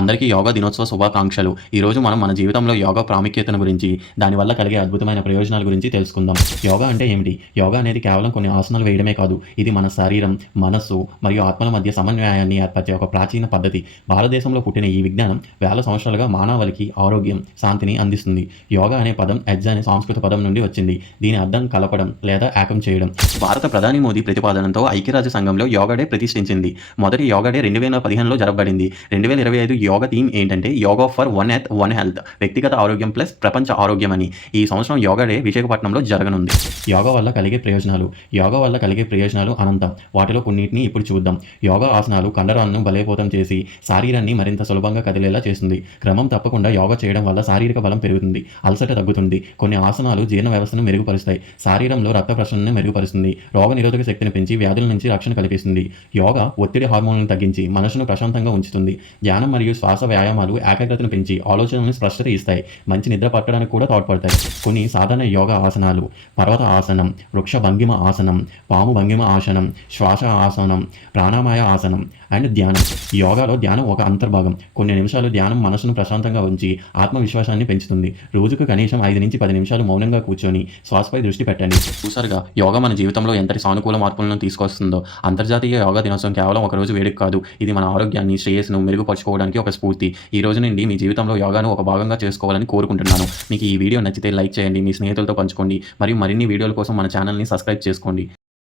అందరికీ యోగా దినోత్సవ శుభాకాంక్షలు. ఈరోజు మనం మన జీవితంలో యోగా ప్రాముఖ్యతను గురించి, దానివల్ల కలిగే అద్భుతమైన ప్రయోజనాల గురించి తెలుసుకుందాం. యోగా అంటే ఏమిటి? యోగా అనేది కేవలం కొన్ని ఆసనాలు వేయడమే కాదు. ఇది మన శరీరం, మనస్సు మరియు ఆత్మల మధ్య సమన్వయాన్ని ఏర్పరిచే ఒక ప్రాచీన పద్ధతి. భారతదేశంలో పుట్టిన ఈ విజ్ఞానం వేల సంవత్సరాలుగా మానవాళికి ఆరోగ్యం, శాంతిని అందిస్తుంది. యోగా అనే పదం ఎడ్జ్ అనే సంస్కృత పదం నుండి వచ్చింది. దీని అర్థం కలపడం లేదా ఏకం చేయడం. భారత ప్రధాని మోదీ ప్రతిపాదనతో ఐక్యరాజ్య సంఘంలో యోగా డే ప్రతిష్ఠించింది. మొదటి యోగా డే 2015లో జరపబడింది. 2025 యోగా థీమ్ ఏంటంటే yoga for one earth one health, వ్యక్తిగత ఆరోగ్యం ప్లస్ ప్రపంచ ఆరోగ్యం అని. ఈ సంవత్సరం యోగా డే విశాఖపట్నంలో జరగనుంది. యోగా వల్ల కలిగే ప్రయోజనాలు. యోగా వల్ల కలిగే ప్రయోజనాలు అనంతం. వాటిలో కొన్నిటిని ఇప్పుడు చూద్దాం. యోగా ఆసనాలు కండరాలను బలోపేతం చేసి శరీరాన్ని మరింత సులభంగా కదిలేలా చేస్తుంది. క్రమం తప్పకుండా యోగా చేయడం వల్ల శారీరక బలం పెరుగుతుంది, అలసట తగ్గుతుంది. కొన్ని ఆసనాలు జీర్ణ వ్యవస్థను మెరుగుపరుస్తాయి, శరీరంలో రక్త ప్రసరణను మెరుగుపరుస్తుంది, రోగ నిరోధక శక్తిని పెంచి వ్యాధుల నుంచి రక్షణ కల్పిస్తుంది. యోగా ఒత్తిడి హార్మోన్లను తగ్గించి మనసును ప్రశాంతంగా ఉంచుతుంది. ధ్యానం మరియు శ్వాస వ్యాయామాలు ఏకాగ్రతను పెంచి ఆలోచనలను స్పష్టత ఇస్తాయి, మంచి నిద్ర పట్టడానికి కూడా తోడ్పడతాయి. కొన్ని సాధారణ యోగా ఆసనాలు: పర్వత ఆసనం, వృక్ష భంగిమ ఆసనం, పాము భంగిమ ఆసనం, శ్వాస ఆసనం, ప్రాణాయామ ఆసనం అండ్ ధ్యానం. యోగాలో ధ్యానం ఒక అంతర్భాగం. కొన్ని నిమిషాలు ధ్యానం మనసును ప్రశాంతంగా ఉంచి ఆత్మవిశ్వాసాన్ని పెంచుతుంది. రోజుకు కనీసం 5 నుంచి 10 నిమిషాలు మౌనంగా కూర్చొని శ్వాసపై దృష్టి పెట్టండి. చూసారుగా యోగా మన జీవితంలో ఎంతటి సానుకూల మార్పులను తీసుకొస్తుందో. అంతర్జాతీయ యోగా దినోత్సవం కేవలం ఒక రోజు వేడుక కాదు, ఇది మన ఆరోగ్యాన్ని, శ్రేయస్సును మెరుగుపరుచుకోవడానికి ఒక స్ఫూర్తి. ఈ రోజు నుండి మీ జీవితంలో యోగాను ఒక భాగంగా చేసుకోవాలని కోరుకుంటున్నాను. మీకు ఈ వీడియో నచ్చితే లైక్ చేయండి, మీ స్నేహితులతో పంచుకోండి మరియు మరిన్ని వీడియోల కోసం మన ఛానల్ని సబ్స్క్రైబ్ చేసుకోండి.